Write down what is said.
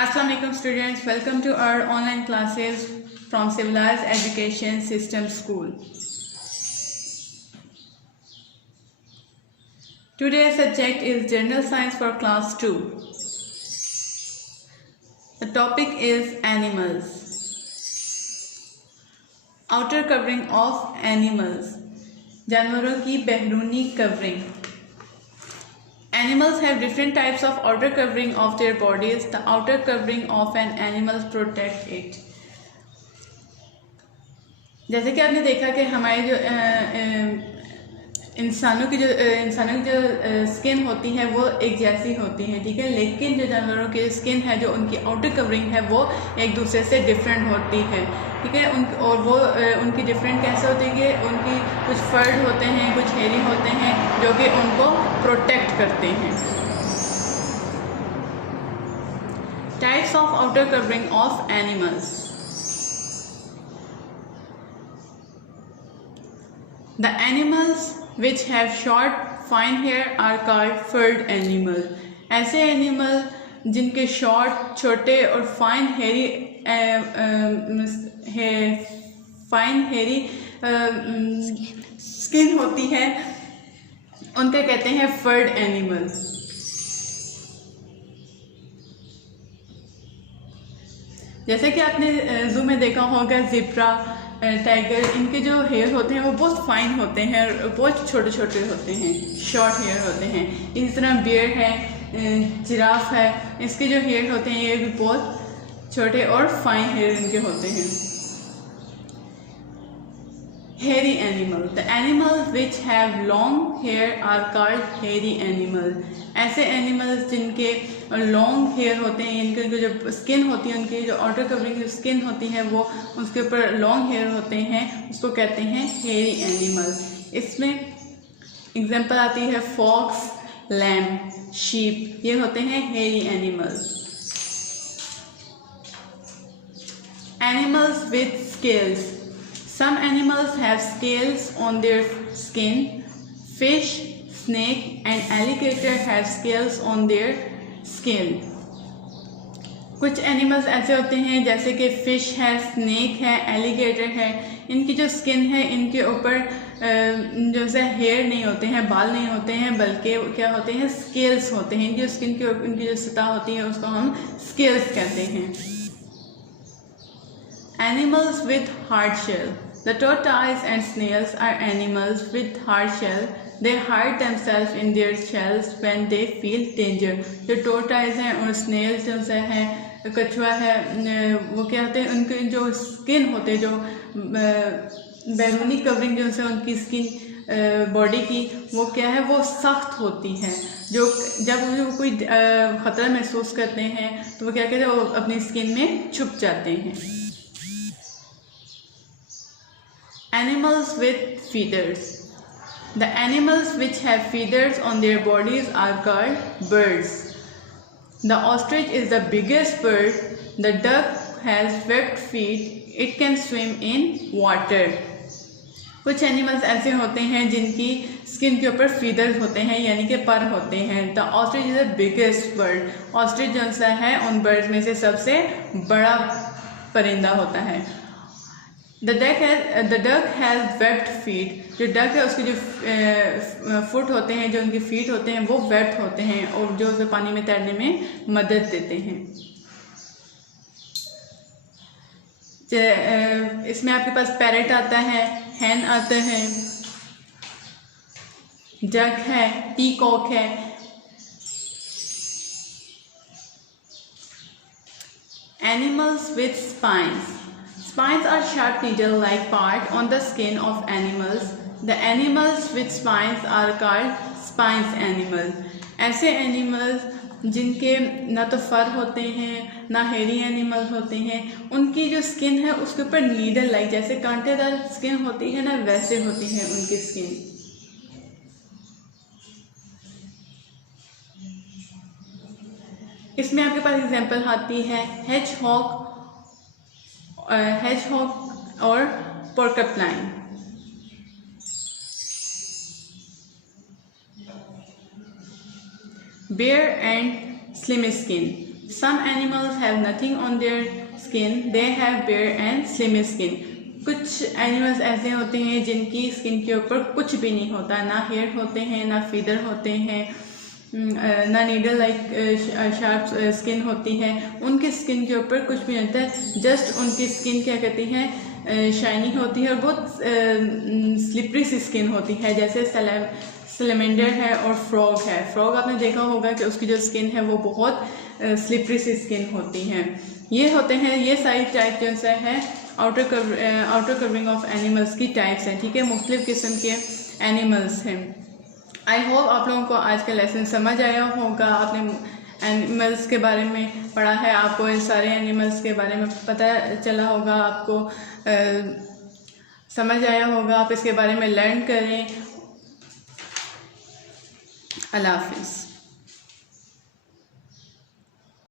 Assalamu alaikum students, welcome to our online classes from Civilized Education System School. Today's subject is General Science for Class 2. The topic is animals. Outer covering of animals. जानवरों की बैरूनी covering. Animals have different types of outer covering of their bodies. The outer covering of an animal protect it. जैसे कि आपने देखा कि हमारे जो इंसानों की जो स्किन होती है वो एक जैसी होती है, ठीक है, लेकिन जो जानवरों की स्किन है, जो उनकी आउटर कवरिंग है, वो एक दूसरे से डिफरेंट होती है, ठीक है। और वो उनकी डिफरेंट कैसे होती है कि उनकी कुछ फर्ड होते हैं, कुछ हेयरी होते हैं जो कि उनको प्रोटेक्ट करते हैं। Types of outer covering of animals. The animals which have short fine hair are called furred animal. ऐसे एनिमल जिनके शॉर्ट छोटे और फाइन हेरी स्किन होती है उनके कहते हैं फर्ड एनिमल। जैसे कि आपने जू में देखा होगा ज़ेब्रा, टाइगर, इनके जो हेयर होते हैं वो बहुत फाइन होते हैं और बहुत छोटे छोटे होते हैं, शॉर्ट हेयर होते हैं। इसी तरह बियर है, जिराफ है, इसके जो हेयर होते हैं ये भी बहुत छोटे और फाइन हेयर इनके होते हैं। Hairy animal. The animals which have long hair are called hairy animal. ऐसे एनिमल्स जिनके लॉन्ग हेयर होते हैं, इनके जो स्किन होती है, उनकी जो आउटर कवरिंग स्किन होती है वो उसके ऊपर लॉन्ग हेयर होते हैं, उसको कहते हैं हेयरी एनिमल। इसमें एग्जांपल आती है फॉक्स, लैम्ब, शीप, ये होते हैं hairy animals. Animals with scales. Some animals have scales on their skin. Fish, snake and alligator have scales on their skin. कुछ एनिमल्स ऐसे होते हैं जैसे कि फ़िश है, स्नेक है, एलिगेटर है, इनकी जो स्किन है इनके ऊपर जो से हेयर नहीं होते हैं, बाल नहीं होते हैं, बल्कि क्या होते हैं, स्केल्स होते हैं। इनकी स्किन के इनकी जो सतह होती है उसको हम स्केल्स कहते हैं। Animals with hard shell. The tortoise and snails are animals with hard shell. They hide themselves in their shells when they feel danger. जो tortoise हैं और snails जो है, कछुआ है, वो क्या होते हैं, उनके जो स्किन होते हैं, जो बैरूनी कवरिंग जो है उनकी स्किन बॉडी की, वो क्या है, वो सख्त होती है। जो जब वो कोई ख़तरा महसूस करते हैं तो वो क्या कहते हैं, वो अपनी स्किन में छुप जाते हैं। Animals with feathers. The animals which have feathers on their bodies are called birds. The ostrich is the biggest bird. The duck has webbed feet. It can swim in water. कुछ animals ऐसे होते हैं जिनकी skin के ऊपर feathers होते हैं, यानी कि पर होते हैं। The ostrich is the biggest bird. Ostrich जो सा है उन बर्ड्स में से सबसे बड़ा परिंदा होता है। The duck has webbed feet. जो डक है उसके जो फुट होते हैं, जो उनके फीट होते हैं, वो वेब्ड होते हैं और जो उसे पानी में तैरने में मदद देते हैं। इसमें आपके पास पैरेट आता है, हैन आता है, डक है, पीकॉक है। Animals with spines. Spines are sharp needle-like part on the skin of animals. The animals with spines are called spines animals. ऐसे एनिमल्स जिनके ना तो फर होते हैं ना हेयरी एनिमल्स होते हैं, उनकी जो स्किन है उसके ऊपर नीडल लाइक जैसे कांटेदार स्किन होती है ना, वैसे होती है उनकी स्किन। इसमें आपके पास एग्जांपल आती है हेजहॉग और पोर्कपलाइन। Bear and slim skin. Some animals have nothing on their skin. They have bare and slimy skin. कुछ एनिमल्स ऐसे होते हैं जिनकी स्किन के ऊपर कुछ भी नहीं होता, ना हेयर होते हैं, ना फीदर होते हैं, ना नीडल लाइक शार्प स्किन होती है। उनकी स्किन के ऊपर कुछ भी नहीं होता है, जस्ट उनकी स्किन क्या कहती है, शाइनी होती है और बहुत स्लिपरी सी स्किन होती है, जैसे सैलेमेंडर है और फ्रॉग है। फ्रॉग आपने देखा होगा कि उसकी जो स्किन है वो बहुत स्लिपरी सी स्किन होती है। ये होते हैं, ये सारी टाइप जो है आउटर कवरिंग ऑफ एनिमल्स की टाइप्स हैं, ठीक है, मुख्तलिफ किस्म के एनिमल्स हैं। आई होप आप लोगों को आज का लेसन समझ आया होगा। आपने एनिमल्स के बारे में पढ़ा है, आपको इन सारे एनिमल्स के बारे में पता चला होगा, आपको समझ आया होगा। आप इसके बारे में लर्न करें। अल्लाह हाफिज़।